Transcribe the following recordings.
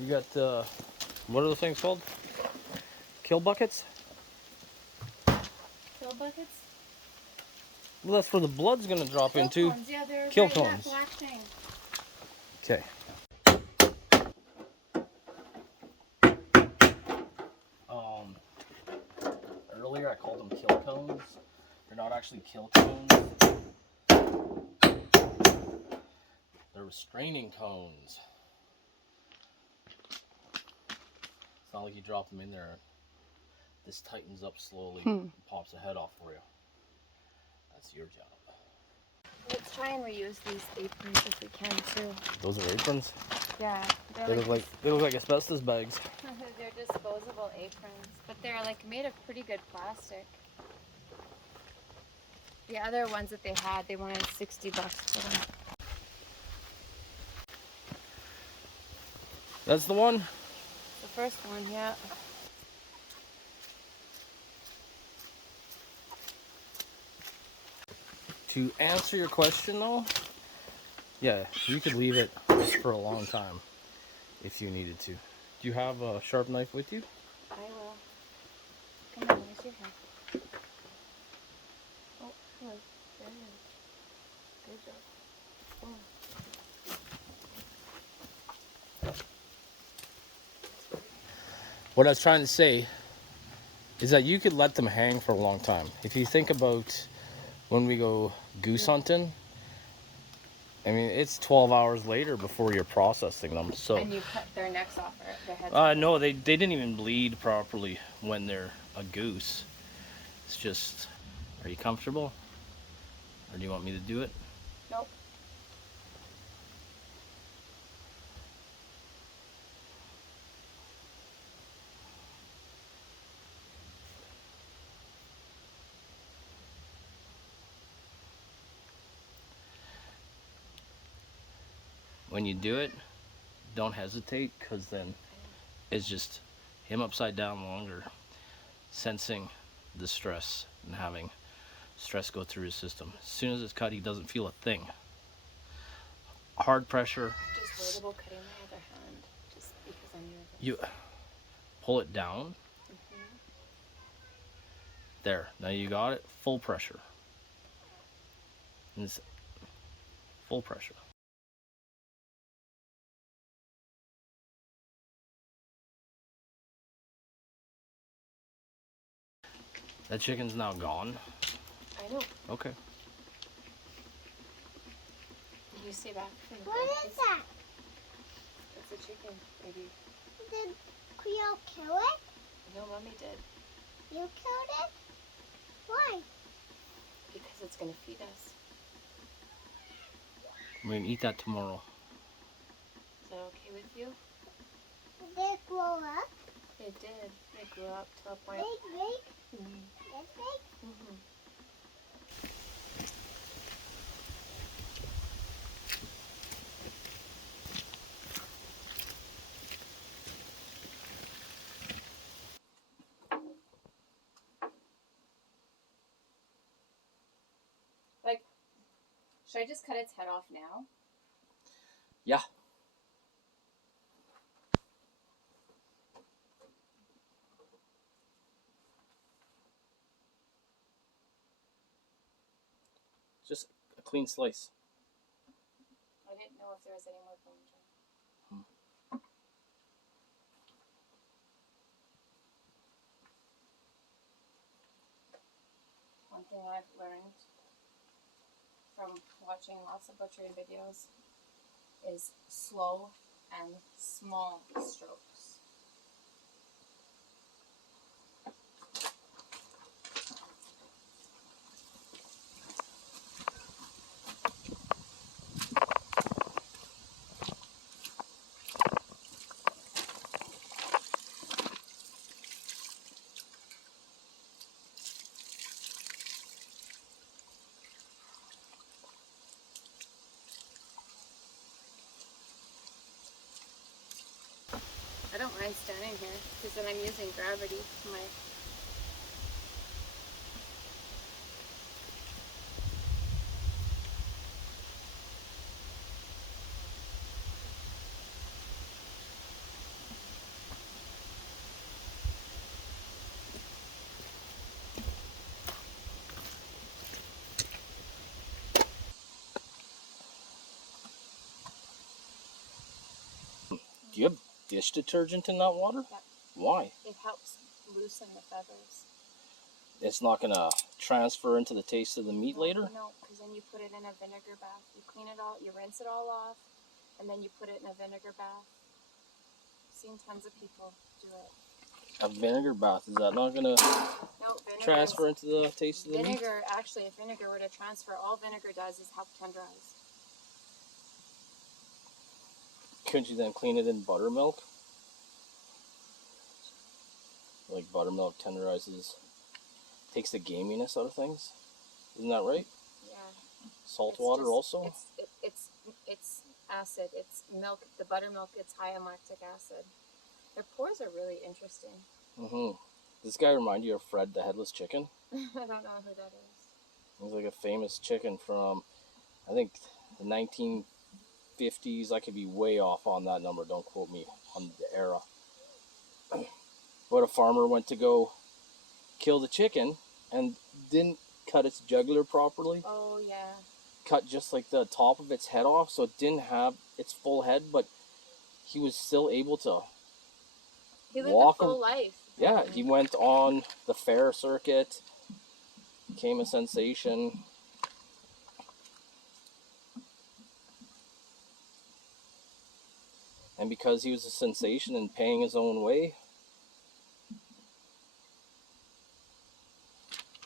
You got what are those things called? Kill buckets? Kill buckets? Well, that's where the blood's gonna drop Kill into. cones. Yeah, they're Kill right in that cones. black thing. Okay. Earlier I called them kill cones. They're not actually kill cones. They're restraining cones. It's not like you drop them in there. This tightens up slowly and pops the head off for you. That's your job. Let's try and reuse these aprons if we can too. Those are aprons? Yeah. They look like asbestos bags. They're disposable aprons, but they're like made of pretty good plastic. The other ones that they had, they wanted $60 for them. That's the one? The first one, yeah. To answer your question though, yeah, you could leave it for a long time if you needed to. Do you have a sharp knife with you? I will. Come on, where's your head? Oh, look, there it is. Good job. Oh. What I was trying to say is that you could let them hang for a long time. If you think about when we go goose hunting, I mean, it's 12 hours later before you're processing them. So. And you cut their necks off, or their heads off? No, they didn't even bleed properly when they're a goose. It's just, are you comfortable? Or do you want me to do it? Nope. When you do it, don't hesitate, because then it's just him upside down longer, sensing the stress and having stress go through his system. As soon as it's cut, he doesn't feel a thing. Hard pressure. Just worried about cutting my other hand, just because I'm nervous. You pull it down. There. Now you got it. Full pressure. And it's full pressure. That chicken's now gone. I know. Okay. Did you see back from the What is that? It's a chicken, maybe. Did Cleo kill it? No, Mommy did. You killed it? Why? Because it's gonna feed us. We're gonna eat that tomorrow. Is that okay with you? Did it grow up? It did. It grew up to a point. Big? Mm-hmm. This big? Mm-hmm. Like, should I just cut its head off now? Yeah. Just a clean slice. I didn't know if there was any more bones. One thing I've learned from watching lots of butchering videos is slow and small strokes. I don't mind standing here because then I'm using gravity for my. Do you have dish detergent in that water? Yep. Why? It helps loosen the feathers. It's not going to transfer into the taste of the meat later? No, because then you put it in a vinegar bath. You clean it all, you rinse it all off, and then you put it in a vinegar bath. I've seen tons of people do it. A vinegar bath, is that not going to No, vinegar transfer into the taste of the meat? Vinegar, actually, if vinegar were to transfer, all vinegar does is help tenderize. Couldn't you then clean it in buttermilk? Like buttermilk tenderizes, takes the gaminess out of things. Isn't that right? Yeah. Salt It's water just- also? It's acid. It's milk. The buttermilk gets high in lactic acid. Their pores are really interesting. Mm-hmm. Does this guy remind you of Fred the Headless Chicken? I don't know who that is. He's like a famous chicken from, I think, the 1950s. I could be way off on that number. Don't quote me on the era. But a farmer went to go kill the chicken and didn't cut its jugular properly. Oh, yeah. Cut just like the top of its head off, so it didn't have its full head, but he was still able to He lived walk a full life. Yeah, he went on the fair circuit, became a sensation. And because he was a sensation and paying his own way,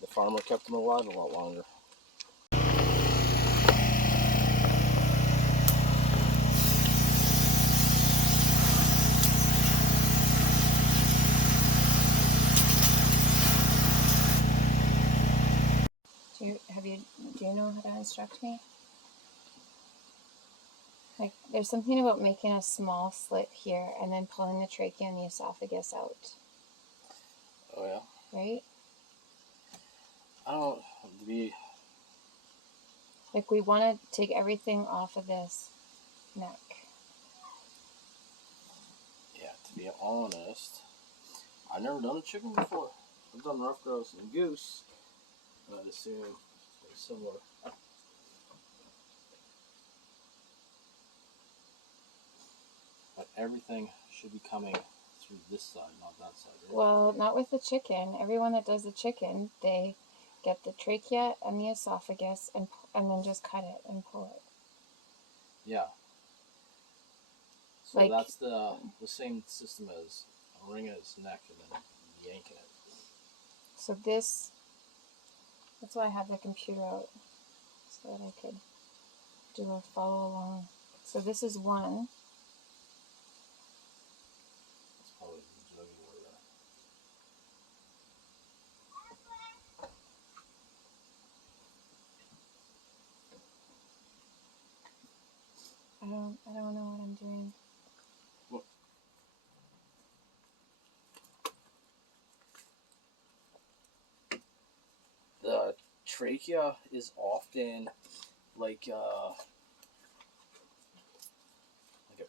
the farmer kept him alive a lot longer. Do you know how to instruct me? Like, there's something about making a small slit here and then pulling the trachea and the esophagus out. Oh yeah? Right? I don't be. Like, we want to take everything off of this neck. Yeah, to be honest, I've never done a chicken before. I've done rough grouse and goose. I'd assume it's similar. But everything should be coming through this side, not that side, right? Well, not with the chicken. Everyone that does the chicken, they get the trachea and the esophagus and then just cut it and pull it. Yeah. So Like- that's the same system as a ring at its neck and then yanking it. So that's why I have the computer out, so that I could do a follow along. So this is one. That's probably the jugular there. I don't know what I'm doing. What? The trachea is often like a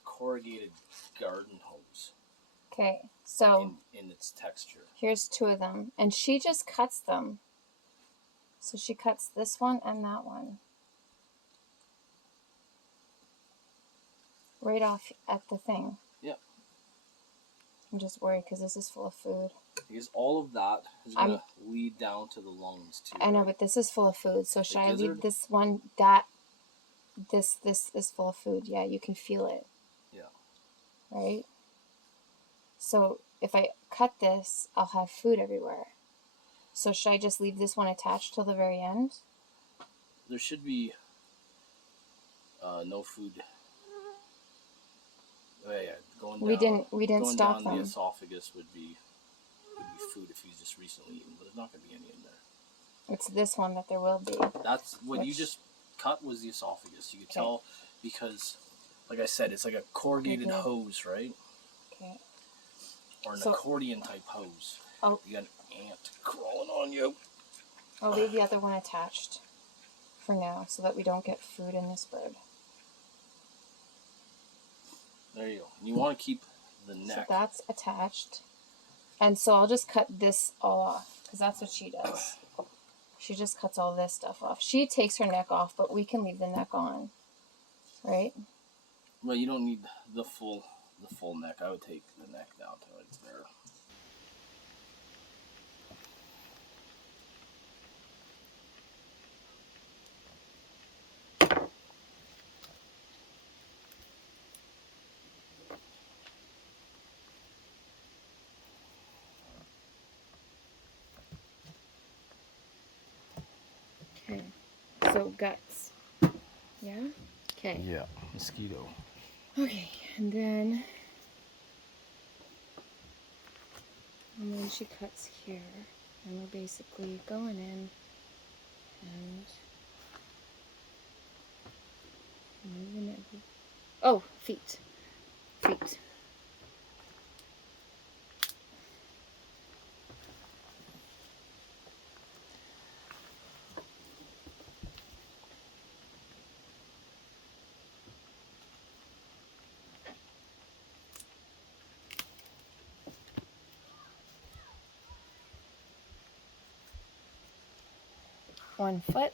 corrugated garden hose Okay, so in its texture. here's two of them, and she just cuts them. So she cuts this one and that one. Right off at the thing. Yep. I'm just worried because this is full of food. Because all of that is going to lead down to the lungs too. I know, right? but this is full of food. So should I leave gizzard? this one? This is full of food. Yeah, you can feel it. Yeah. Right? So if I cut this, I'll have food everywhere. So should I just leave this one attached till the very end? There should be no food. Oh, yeah, going down. We didn't going stop down them. the esophagus would be food if he's just recently eaten, but there's not going to be any in there. It's this one that there will be. That's what you Which- just cut was the esophagus. You could Okay. tell because, like I said, it's like a corrugated Mhm. hose, right? Okay. Or an So- accordion type hose. Oh. You got an ant crawling on you. I'll leave the other one attached for now so that we don't get food in this bird. There you go. You want to keep the So neck. that's attached. And so I'll just cut this all off because that's what she does. She just cuts all this stuff off. She takes her neck off, but we can leave the neck on. Right? Well, you don't need the full the full neck. I would take the neck down to right there. Okay. So guts. Yeah? Okay. Yeah, mosquito. Okay, and then she cuts here, and we're basically going in and moving it. Oh, feet. Feet. One foot.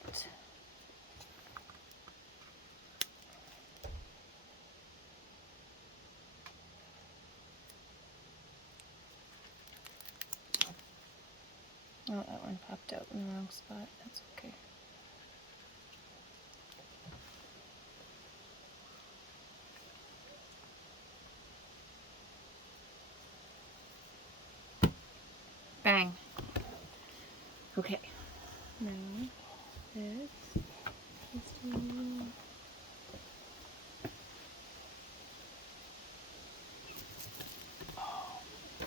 Oh, that one popped out in the wrong spot. That's okay. Bang. Okay. Now, this is doing...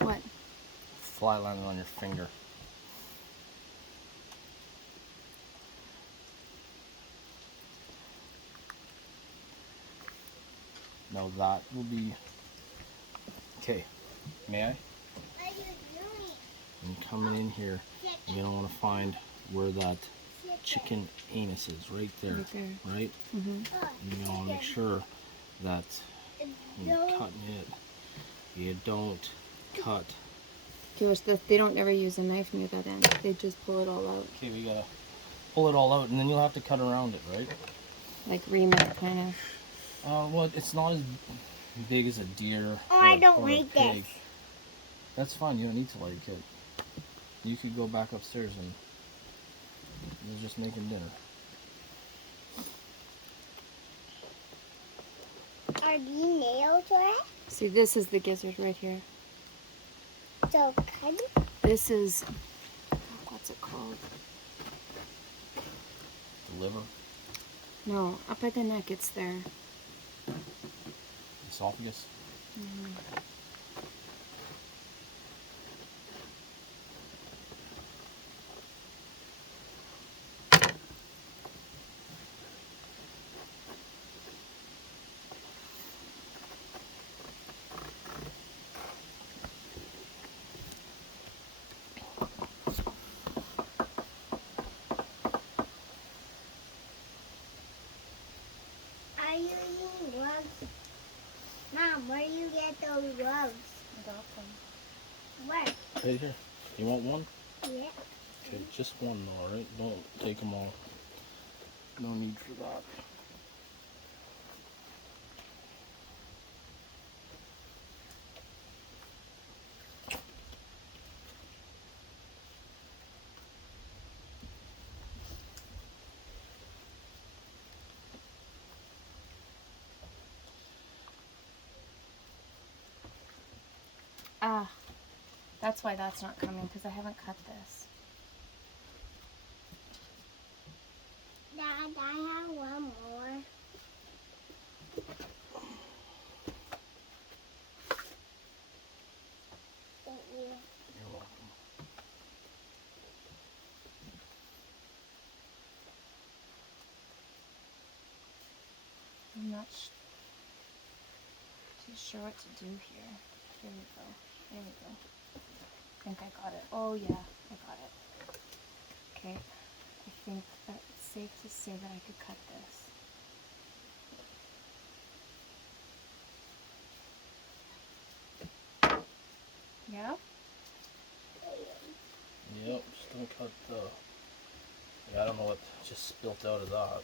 What? Fly landed on your finger. Now that will be... Okay, may I? What are you doing? I'm coming in here. You're gonna want to find where that chicken anus is, right there, Right there. right? Mm-hmm. You're gonna want to make sure that when you're cutting it, you don't cut. They don't ever use a knife near that end. They just pull it all out. Okay, we gotta pull it all out, and then you'll have to cut around it, right? Like ream it, kind of. Well, it's not as big as a deer Oh, or, I don't or a like pig. this. That's fine. You don't need to like it. You could go back upstairs and you're just making dinner. Are these nails right? See, this is the gizzard right here. So cut it. This is... What's it called? The liver, No, up at the neck it's there. esophagus. Are you using gloves? Mom, where do you get those gloves? I got them. Where? Right here. You want one? Yeah. Okay, just one though, alright? Don't take them all. No need for that. Ah, that's why that's not coming, because I haven't cut this. Dad, I have one more. Thank you. You're welcome. I'm not too sure what to do here. Here we go. There we go. I think I got it. Oh yeah, I got it. Okay. I think that it's safe to say that I could cut this. Yeah? Yep, just don't cut the... Yeah, I don't know what just spilt out of that.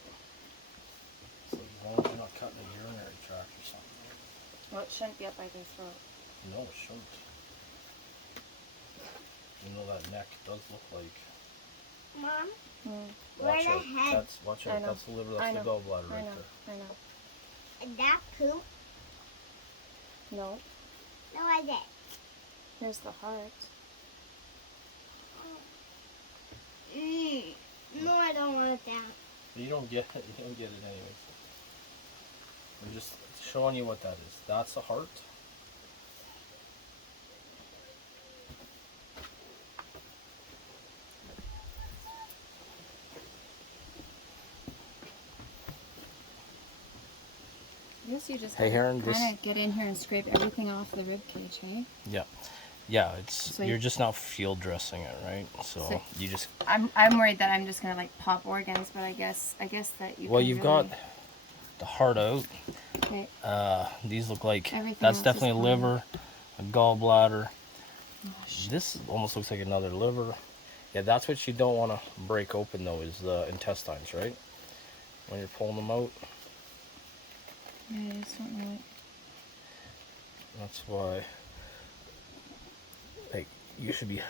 So as long as you're not cutting a urinary tract or something. Well, it shouldn't be up by their throat. No, it shouldn't. You know that neck does look like. Mom, Mm. where Watch the out. head? That's watch I out. know. That's the liver. I That's the know. gallbladder I right know. there. I know. Is that poop? No. No, I did. Here's the heart. No, I don't want that. But you don't get it. You don't get it anyways. I'm just showing you what that is. That's the heart. I guess you just Hey, Heron, this- kind of get in here and scrape everything off the rib cage, hey? Yeah. Yeah, it's So you're just now field dressing it, right? So you just I'm worried that I'm just gonna like pop organs, but I guess that you. well, can you've really, got the heart out. Okay. These look like Everything that's else is definitely a fine. liver, a gallbladder. Oh, shit. This almost looks like another liver. Yeah, that's what you don't want to break open though, is the intestines, right? When you're pulling them out. Yeah, I just don't know. That's why. Like you should be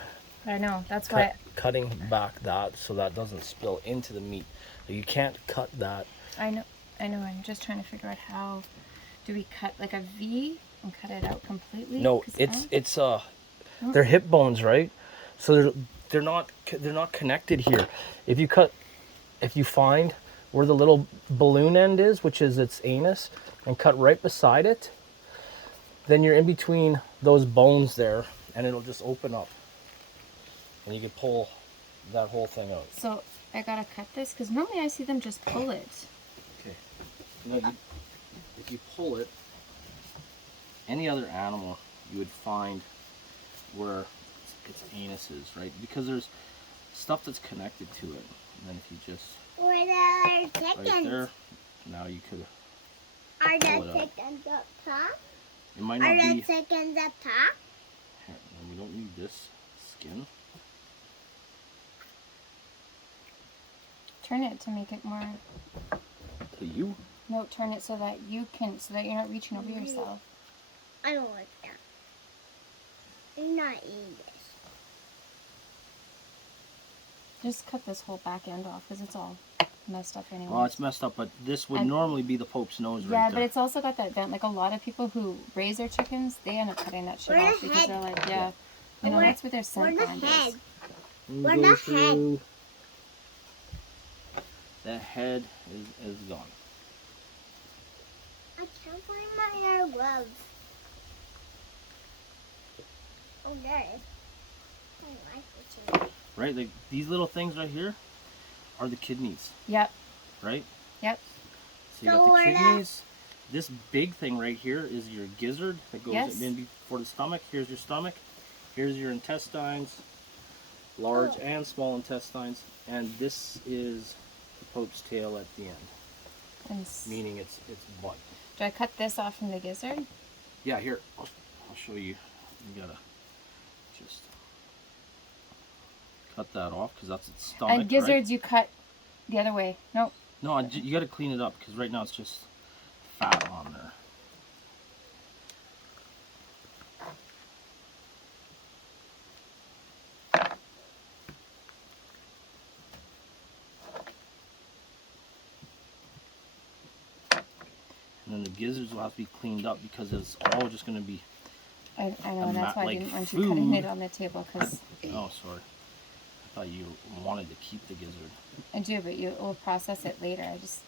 I know. That's why. cutting back that so that doesn't spill into the meat. Like, you can't cut that. I know. I'm just trying to figure out how. Do we cut like a V and cut it out completely? No, 'Cause it's they're hip bones, right? So they're not connected here. If you find where the little balloon end is, which is its anus, and cut right beside it, then you're in between those bones there, and it'll just open up, and you can pull that whole thing out. So I gotta cut this because normally I see them just pull it. Okay. If you pull it, any other animal, you would find where its anus is, right? Because there's stuff that's connected to it. And then if you just Where the chickens? right there, now you could. Are pull the it up. chickens up top? It might Are not the be. chickens up top? Here, we don't need this skin. Turn it to make it more. To you. No, turn it so that you're not reaching over yourself. I don't like that. I'm not eating this. Just cut this whole back end off because it's all messed up anyway. Well, it's messed up, but this would And- normally be the Pope's nose right Yeah, there. but it's also got that vent. Like a lot of people who raise their chickens, they end up cutting that shit Where off the because head? they're like, yeah, you know, Where- that's what their scent Where the gland head? is. Where the head? The head is gone. I can't find my hair gloves. Oh, there it is. I like it. Right? Like these little things right here are the kidneys, Yep, right? yep. So you So got where the the- kidneys. This big thing right here is your gizzard that goes Yes. in before the stomach. Here's your stomach. Here's your intestines, large Oh. and small intestines, and this is the Pope's tail at the end, And meaning it's butt. do I cut this off from the gizzard? Yeah, here I'll show you. You gotta just cut that off because that's its stomach. And right? gizzards you cut the other way. Nope. No, you got to clean it up because right now it's just fat on there. And then the gizzards will have to be cleaned up because it's all just going to be. I know, and that's why I like didn't want you cutting food. it on the table because Oh, sorry. I thought you wanted to keep the gizzard. I do, but you will process it later. I just,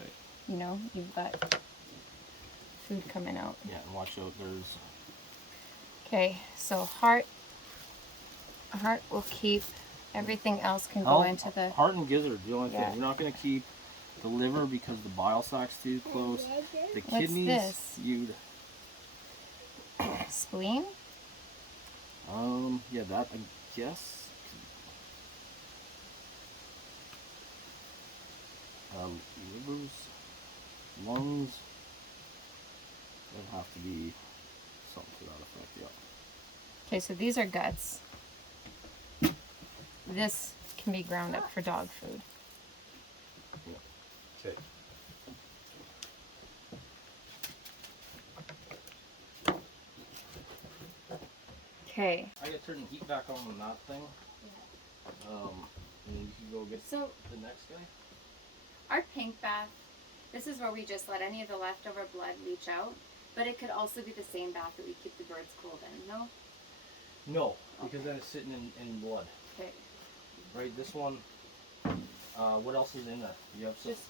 Okay. you know, you've got food coming out. Yeah, and watch out. There's. Okay, so heart will keep. Everything else can go into the. Heart and gizzard, the only Yeah. thing. You're not going to keep the liver because the bile saac's too close. The What's kidneys, this? you'd. Spleen? Yeah, that I guess. Livers, lungs. That'd have to be something to that effect. Yeah. Okay, so these are guts. This can be ground up for dog food. Okay. Okay. I gotta turn the heat back on that thing. And you can go get So the next guy. our pink bath, this is where we just let any of the leftover blood leach out, but it could also be the same bath that we keep the birds cold in, no? No, because then it's sitting in blood. Okay. Right, this one, what else is in there? You have some, Just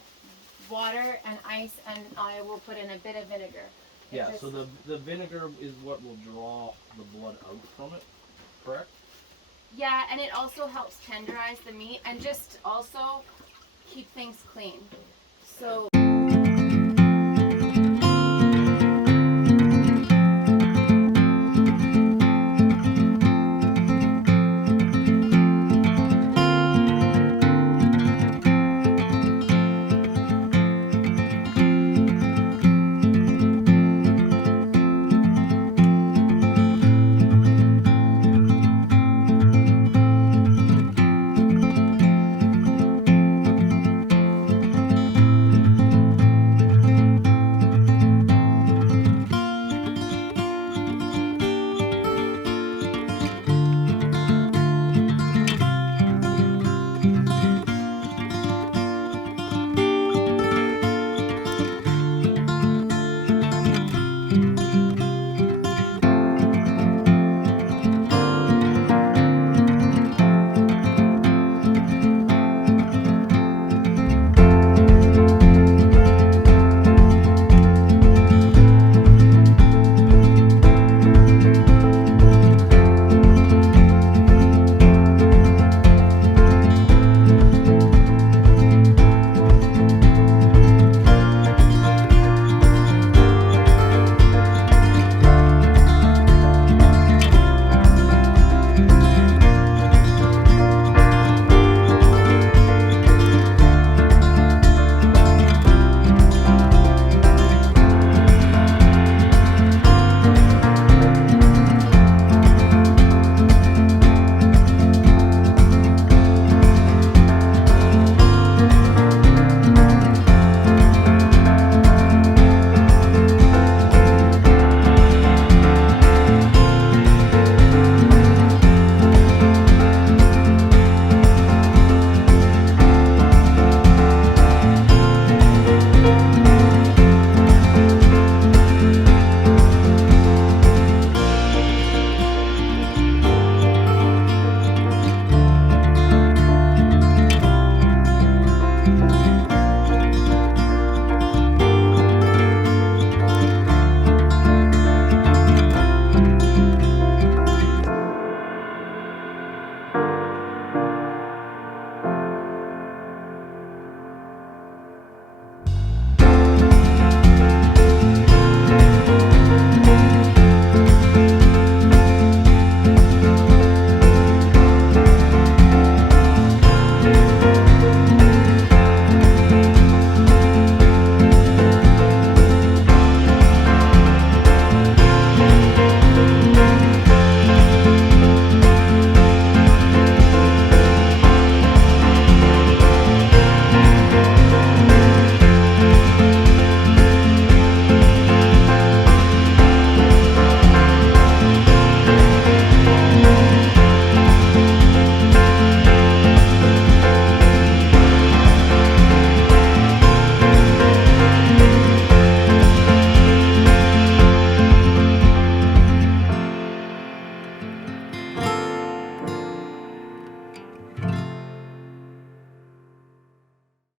water and ice, and I will put in a bit of vinegar. yeah, so the vinegar is what will draw the blood out from it, correct? Yeah, and it also helps tenderize the meat and just also keep things clean. So